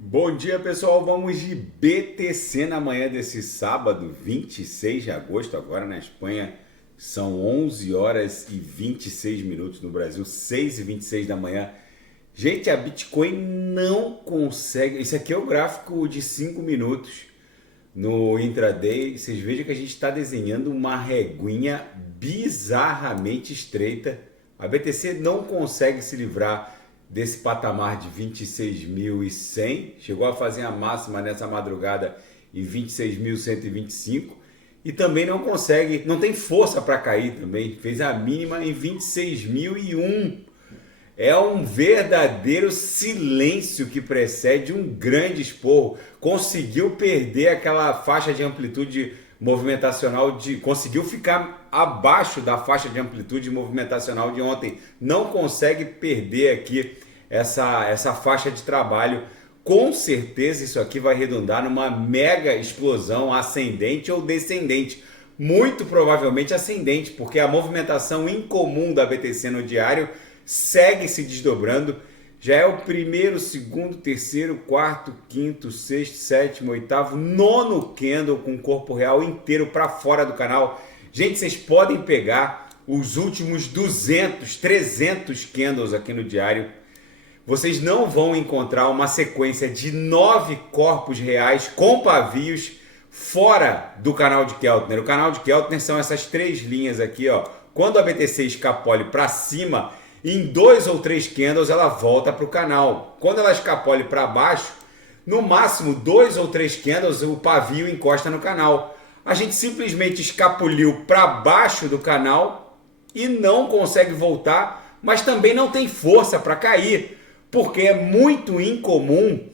Bom dia, pessoal. Vamos de BTC na manhã desse sábado, 26 de agosto. Agora na Espanha são 11 horas e 26 minutos. No Brasil, 6 e 26 da manhã. Gente, a Bitcoin não consegue... Isso aqui é o gráfico de 5 minutos no intraday. Vocês vejam que a gente está desenhando uma reguinha bizarramente estreita. A BTC não consegue se livrar desse patamar de 26.100, chegou a fazer a máxima nessa madrugada em 26.125 e também não consegue, não tem força para cair também, fez a mínima em 26.001. É um verdadeiro silêncio que precede um grande esporro. Conseguiu perder aquela faixa de amplitude movimentacional, conseguiu ficar abaixo da faixa de amplitude movimentacional de ontem. Não consegue perder aqui essa faixa de trabalho. Com certeza isso aqui vai redundar numa mega explosão ascendente ou descendente. Muito provavelmente ascendente, porque a movimentação incomum da BTC no diário segue se desdobrando. Já é o primeiro, segundo, terceiro, quarto, quinto, sexto, sétimo, oitavo, nono candle com o corpo real inteiro para fora do canal. Gente, vocês podem pegar os últimos 200, 300 candles aqui no diário. Vocês não vão encontrar uma sequência de 9 corpos reais com pavios fora do canal de Keltner. O canal de Keltner são essas três linhas aqui, ó. Quando a BTC escapole para cima, em 2 ou 3 candles ela volta para o canal. Quando ela escapole para baixo, no máximo 2 ou 3 candles o pavio encosta no canal. A gente simplesmente escapuliu para baixo do canal e não consegue voltar, mas também não tem força para cair, porque é muito incomum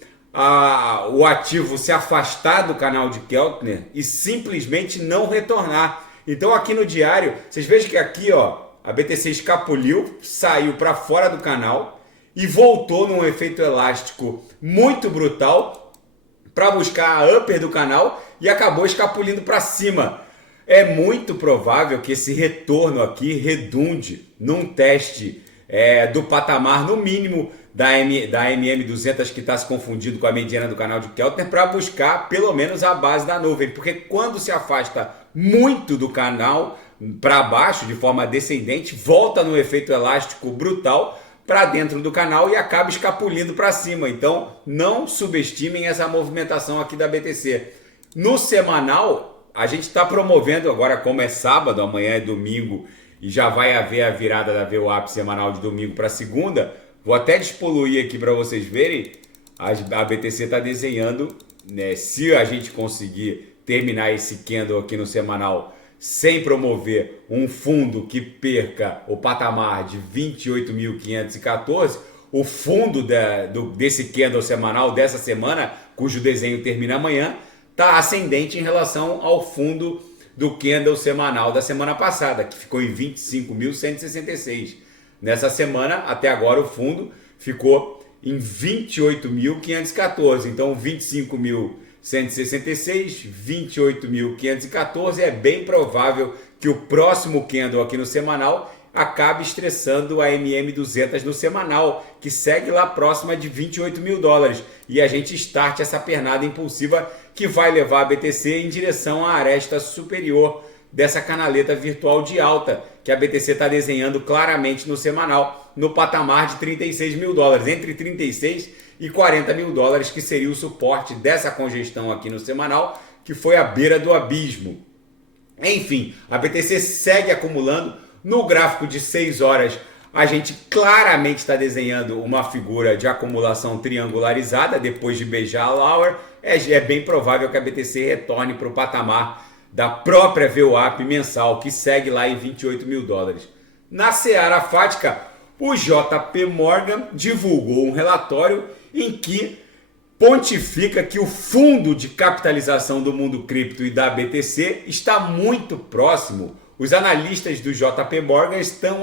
o ativo se afastar do canal de Keltner e simplesmente não retornar. Então aqui no diário, vocês vejam que aqui, ó, a BTC escapuliu, saiu para fora do canal e voltou num efeito elástico muito brutal para buscar a upper do canal e acabou escapulindo para cima. É muito provável que esse retorno aqui redunde num teste do patamar, no mínimo, da MM200, que está se confundindo com a mediana do canal de Keltner, para buscar pelo menos a base da nuvem. Porque quando se afasta muito do canal para baixo, de forma descendente, volta no efeito elástico brutal para dentro do canal e acaba escapulindo para cima. Então, não subestimem essa movimentação aqui da BTC. No semanal, a gente está promovendo agora, como é sábado, amanhã é domingo, e já vai haver a virada da VWAP semanal de domingo para segunda. Vou até despoluir aqui para vocês verem. A BTC está desenhando, né, se a gente conseguir terminar esse candle aqui no semanal sem promover um fundo que perca o patamar de 28.514, o fundo desse candle semanal dessa semana, cujo desenho termina amanhã, está ascendente em relação ao fundo do candle semanal da semana passada, que ficou em 25.166. Nessa semana, até agora, o fundo ficou em 28.514. Então, 25.166, 28.514. É bem provável que o próximo candle aqui no semanal acabe estressando a MM200 no semanal, que segue lá próxima de 28 mil dólares. E a gente starte essa pernada impulsiva que vai levar a BTC em direção à aresta superior dessa canaleta virtual de alta, que a BTC está desenhando claramente no semanal, no patamar de 36 mil dólares, entre 36 e 40 mil dólares, que seria o suporte dessa congestão aqui no semanal, que foi à beira do abismo. Enfim, a BTC segue acumulando. No gráfico de 6 horas, a gente claramente está desenhando uma figura de acumulação triangularizada depois de beijar a Lauer. É bem provável que a BTC retorne para o patamar da própria VWAP mensal, que segue lá em 28 mil dólares. Na seara fática, o JP Morgan divulgou um relatório em que pontifica que o fundo de capitalização do mundo cripto e da BTC está muito próximo. Os analistas do JP Morgan estão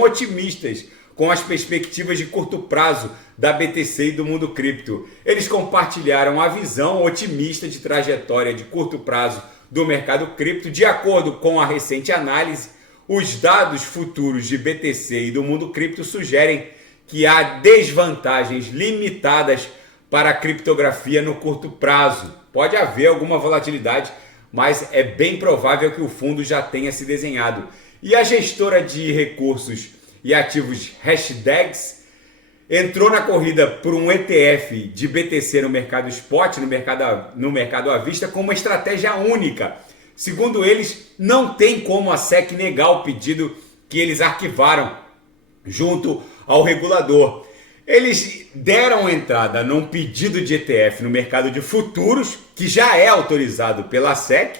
otimistas com as perspectivas de curto prazo da BTC e do mundo cripto. Eles compartilharam a visão otimista de trajetória de curto prazo do mercado cripto. De acordo com a recente análise, os dados futuros de BTC e do mundo cripto sugerem que há desvantagens limitadas para a criptografia no curto prazo. Pode haver alguma volatilidade, mas é bem provável que o fundo já tenha se desenhado. E a gestora de recursos e ativos Hashdex entrou na corrida por um ETF de BTC no mercado spot, no mercado à vista, com uma estratégia única. Segundo eles, não tem como a SEC negar o pedido que eles arquivaram junto ao regulador. Eles deram entrada num pedido de ETF no mercado de futuros, que já é autorizado pela SEC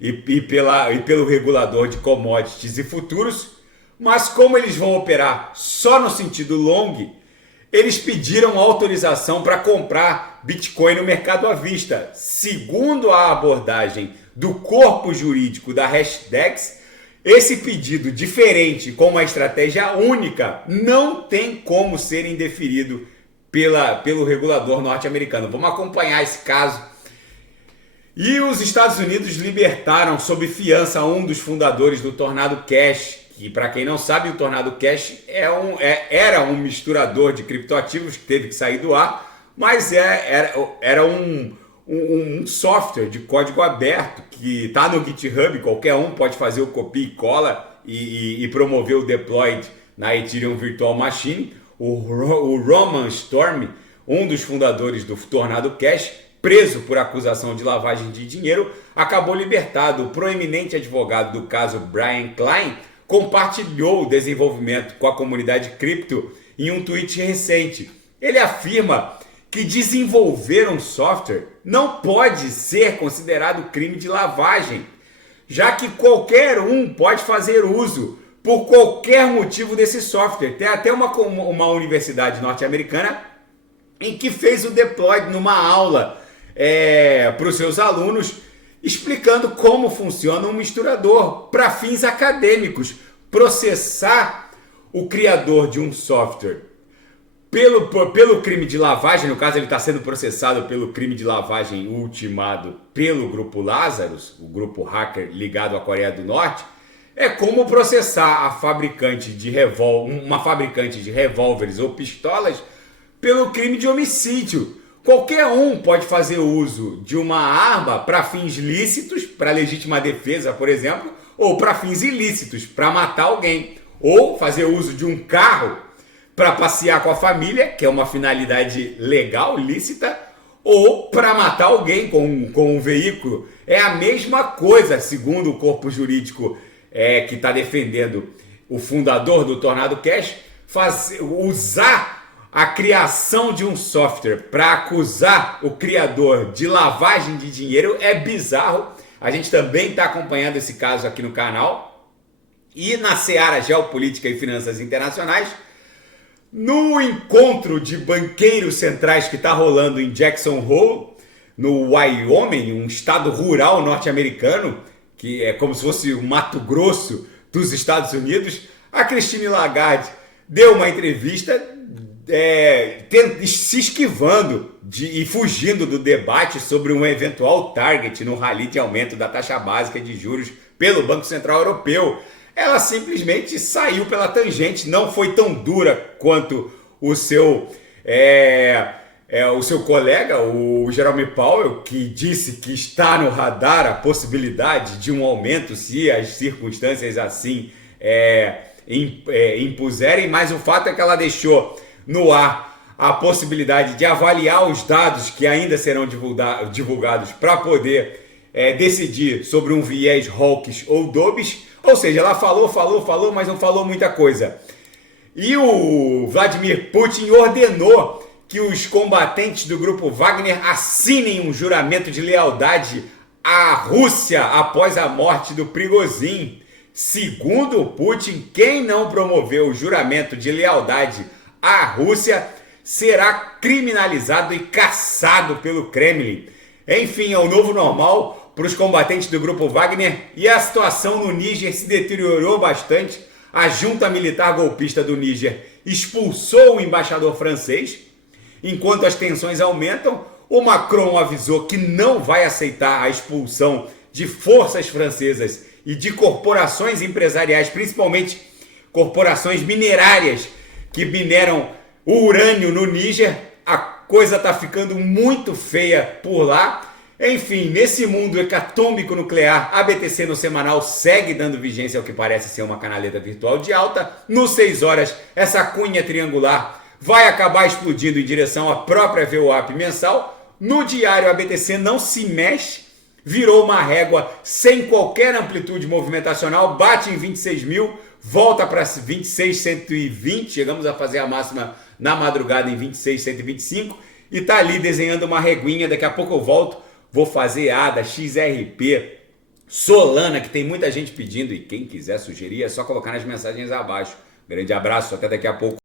e pelo regulador de commodities e futuros, mas como eles vão operar só no sentido long, eles pediram autorização para comprar Bitcoin no mercado à vista. Segundo a abordagem do corpo jurídico da Hashdex, esse pedido diferente com uma estratégia única não tem como ser indeferido pelo regulador norte-americano. Vamos acompanhar esse caso. E os Estados Unidos libertaram sob fiança um dos fundadores do Tornado Cash, que, para quem não sabe, o Tornado Cash era um misturador de criptoativos que teve que sair do ar, mas era um software de código aberto que está no GitHub, qualquer um pode fazer o copia e cola e promover o deploy na Ethereum Virtual Machine. O Roman Storm, um dos fundadores do Tornado Cash, preso por acusação de lavagem de dinheiro, acabou libertado. O proeminente advogado do caso, Brian Klein, compartilhou o desenvolvimento com a comunidade cripto em um tweet recente. Ele afirma que desenvolver um software não pode ser considerado crime de lavagem, já que qualquer um pode fazer uso por qualquer motivo desse software. Tem até uma universidade norte-americana em que fez o deploy numa aula para os seus alunos, explicando como funciona um misturador para fins acadêmicos. Processar o criador de um software pelo crime de lavagem, no caso ele está sendo processado pelo crime de lavagem ultimado pelo grupo Lazarus, o grupo hacker ligado à Coreia do Norte, é como processar uma fabricante de revólveres ou pistolas pelo crime de homicídio. Qualquer um pode fazer uso de uma arma para fins lícitos, para legítima defesa, por exemplo, ou para fins ilícitos, para matar alguém, ou fazer uso de um carro para passear com a família, que é uma finalidade legal, lícita, ou para matar alguém com um veículo. É a mesma coisa, segundo o corpo jurídico que está defendendo o fundador do Tornado Cash, usar a criação de um software para acusar o criador de lavagem de dinheiro é bizarro. A gente também está acompanhando esse caso aqui no canal. E na seara geopolítica e finanças internacionais, no encontro de banqueiros centrais que está rolando em Jackson Hole, no Wyoming, um estado rural norte-americano, que é como se fosse o Mato Grosso dos Estados Unidos, a Christine Lagarde deu uma entrevista se esquivando e fugindo do debate sobre um eventual target no rally de aumento da taxa básica de juros pelo Banco Central Europeu. Ela simplesmente saiu pela tangente, não foi tão dura quanto o seu colega, o Jerome Powell, que disse que está no radar a possibilidade de um aumento se as circunstâncias assim impuserem, mas o fato é que ela deixou no ar a possibilidade de avaliar os dados que ainda serão divulgados para poder decidir sobre um viés hawkish ou dovish. Ou seja, ela falou, mas não falou muita coisa. E o Vladimir Putin ordenou que os combatentes do grupo Wagner assinem um juramento de lealdade à Rússia após a morte do Prigozhin. Segundo o Putin, quem não promoveu o juramento de lealdade à Rússia será criminalizado e caçado pelo Kremlin. Enfim, é o novo normal para os combatentes do grupo Wagner, e a situação no Níger se deteriorou bastante. A junta militar golpista do Níger expulsou o embaixador francês. Enquanto as tensões aumentam, o Macron avisou que não vai aceitar a expulsão de forças francesas e de corporações empresariais, principalmente corporações minerárias que mineram o urânio no Níger, coisa tá ficando muito feia por lá. Enfim, nesse mundo hecatômico nuclear, a BTC no semanal segue dando vigência ao que parece ser uma canaleta virtual de alta. No 6 horas, essa cunha triangular vai acabar explodindo em direção à própria VWAP mensal. No diário, a BTC não se mexe, virou uma régua sem qualquer amplitude movimentacional, bate em 26 mil, volta para 26.120, chegamos a fazer a máxima na madrugada em 26.125 e tá ali desenhando uma reguinha. Daqui a pouco eu volto. Vou fazer ADA, XRP, Solana, que tem muita gente pedindo, e quem quiser sugerir é só colocar nas mensagens abaixo. Grande abraço, até daqui a pouco.